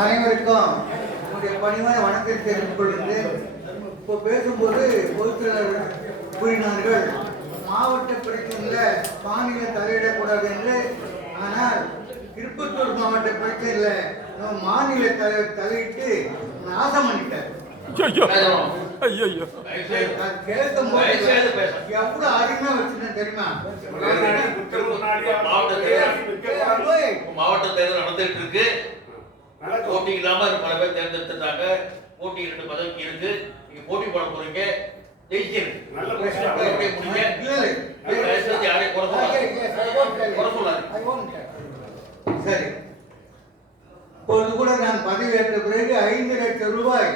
அனைவருக்கும் என்னுடைய பணிவான வணக்கத்தை தெரிவித்துக் கொள்வது. இப்போ பேசும்போது பொதுச்செயலாளர் கூறினார்கள், மாவட்ட பிரச்சனையில் மாநில தலையிடக்கூடாது என்று. ஆனால் திருப்பத்தூர் மாவட்ட பிரச்சனையில் மாநில தலைவர் தலையிட்டு நாசம் பண்ணிட்டார். கேட்கும் போது எவ்வளவு அருமையா வச்சுட்டேன் தெரியுமா? மாவட்ட தேர்தல் நடந்துட்டு இருக்கு. போட்டி இல்லாம பல பேர் தேர்ந்தெடுத்துட்டாங்க. போட்டி 2 பதவிக்கு இருக்கு. நீங்க போட்டி போட போறீங்க, ஜெயிச்சிருக்கு. சரி, இப்பொழுது கூட நான் பதவியேற்ற பிறகு 5 லட்சம் ரூபாய்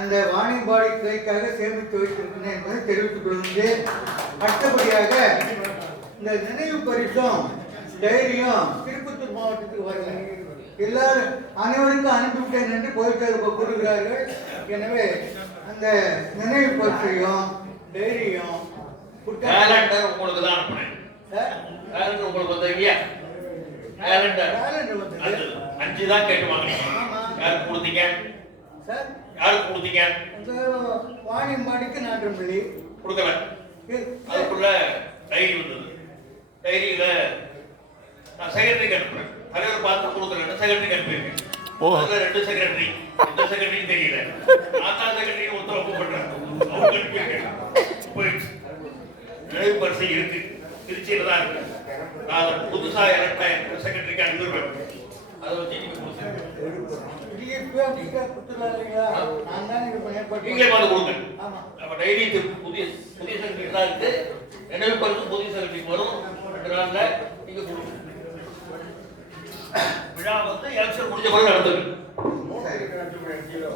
அந்த வாணிபாடி கிளைக்காக சேமித்து வைத்திருக்கிறேன் என்பதை தெரிவித்துக் கொள்கின்றேன். அடுத்தபடியாக இந்த நினைவு பரிசும் டைரியும் திருப்பத்தூர் மாவட்டத்துக்கு வரல, எல்லாரும் அனைவருக்கும் அனுப்பிவிட்டேன் என்று பொதுச்செயலாளர் கூறுகிறார்கள். எனவே அந்த நினைவு பரிசையும் டைரியும் உங்களுக்கு தான் அனுப்புறேன். உங்களுக்கு வந்து 5 தான் கேட்டு வாங்கினீங்க. யாருக்கு கொடுத்தீங்க? சார் யாருக்கு கொடுத்தீங்க? வாணியம்பாடிக்கு நாட்டம்பள்ளி கொடுக்கல. அதுக்குள்ள டைரி வந்தது. டைரியில நான் செக்ரட்டரிக்கு அனுப்புறேன். தலைவர் பார்த்து கொடுக்குறேன். செக்ரட்டரிக்கு அனுப்பியிருக்கேன். அதுல 2 செக்ரட்டரி, எந்த செக்ரட்டரியும் தெரியல. நான் தான் செக்ரட்டரி ஒருத்தர் ஒப்பு பண்றேன். அவங்க அனுப்பியிருக்கேன். போயிடுச்சு. நினைவு பரிசு இருக்கு, திருச்சியில தான் இருக்கு. நான் புதுசா எலக்ட் செக்ரட்டரிக்கு அனுப்பிடுவேன். அதை வச்சு நீங்க நீங்களே பார்த்து கொடுங்க. நம்ம டைரி புதிய செக்ரட்டரி தான் இருக்கு. நினைவு பரிசு புதிய செக்ரட்டரி வரும். 2 நாள்ல நீங்க கொடுங்க. விழா வந்து எலெக்ஷன் முடிஞ்ச பிறகு நடந்தது.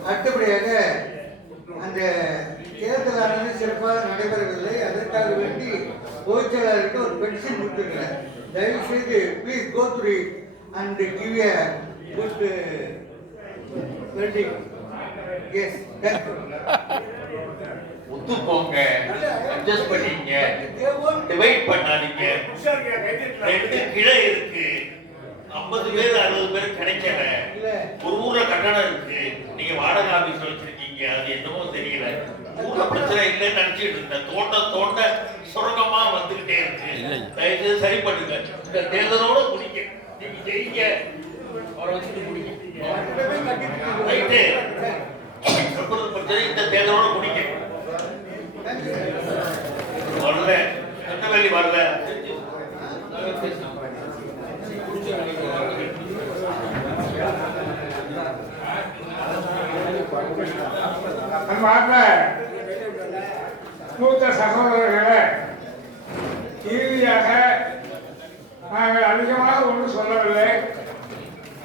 அடுத்தபடியாக அந்த தேர்தலானது சிறப்பாக நடைபெறவில்லை. அதற்காக வேண்டி பொதுச்செயலாளருக்கு ஒரு பெட்டிஷன் கொடுத்துருக்கிறேன். தயவு செய்து please go through it and give a good welding. Yes, ஒத்துக்கோங்க, அட்ஜஸ்ட் பண்ணீங்க, டிவைட் பண்ணாதீங்க. 2 கிளை இருக்கு. 50 பேர் 60 பேர் கிடைக்கல. ஒரு ஊர்ல கட்டணம் இருக்கு. நீங்க வாடகை ஆபீஸ்ல வச்சிருக்கீங்க. அது என்னமோ தெரியல. ஊர்ல பிரச்சனை இல்லைன்னு நினைச்சிட்டு இருந்தேன். தோண்ட சுரங்கமா வந்துகிட்டே இருக்கு. தயவுசெய்து சரி பண்ணுங்க. இந்த தேர்தலோட முடிக்க நீங்க ஜெயிக்க அவரை வச்சுட்டு முடிக்க ரைட்டு. பிரச்சனை இந்த தேர்தலோட முடிக்க வரல. எந்த வேலை வரல. அன்பார்ந்த மூத்த சகோதரர்களே, இறுதியாக நாங்கள் அதிகமாக ஒன்று சொல்லவில்லை.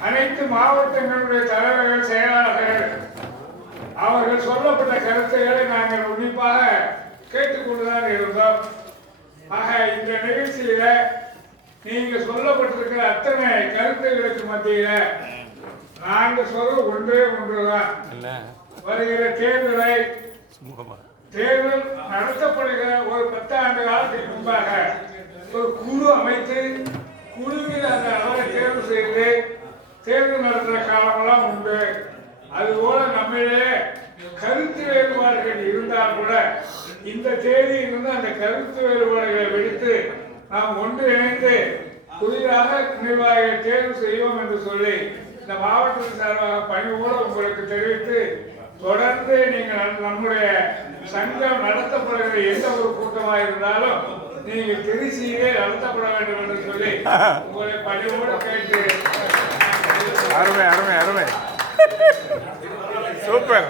அனைத்து மாவட்டங்களுடைய தலைவர்கள், செயலாளர்கள் அவர்கள் சொல்லப்பட்ட கருத்துக்களை நாங்கள் உன்னிப்பாக கேட்டுக்கொண்டுதான் இருந்தோம். ஆக இந்த நிகழ்ச்சியில நீங்க சொல்லப்பட்டிருக்கிற அத்தனை கருத்துகளுக்கு மத்தியில நாங்கள் சொல்ல ஒன்றுதான். வருகிற தேர்தல் நடத்தப்படுகிற ஒரு 10 ஆண்டு காலத்துக்கு முன்பாக ஒரு குழு அமைத்து குழுவில் அந்த அவரை தேர்வு செய்து தேர்தல் நடத்துகிற காலமெல்லாம் உண்டு. அதுபோல நம்மிடையே கருத்து வேறுபாடுகள் இருந்தால் கூட இந்த தேதியிலிருந்து அந்த கருத்து வேறுபாடுகளை வெடித்து நாம் ஒன்று இணைந்து புதிதாக நிர்வாகிகளை தேர்வு செய்வோம் என்று சொல்லி இந்த மாவட்டத்தின் சார்பாக பணிவோடு உங்களுக்கு தெரிவித்து, தொடர்ந்து நீங்கள் நம்முடைய சங்கம் நடத்தப்படுகிற எந்த ஒரு கூட்டமாக இருந்தாலும் நீங்கள் திருச்சியிலே நடத்தப்பட வேண்டும் என்று சொல்லி உங்களை பணிவோடு கேட்டு. அருமை அருமை அருமை, சூப்பர்.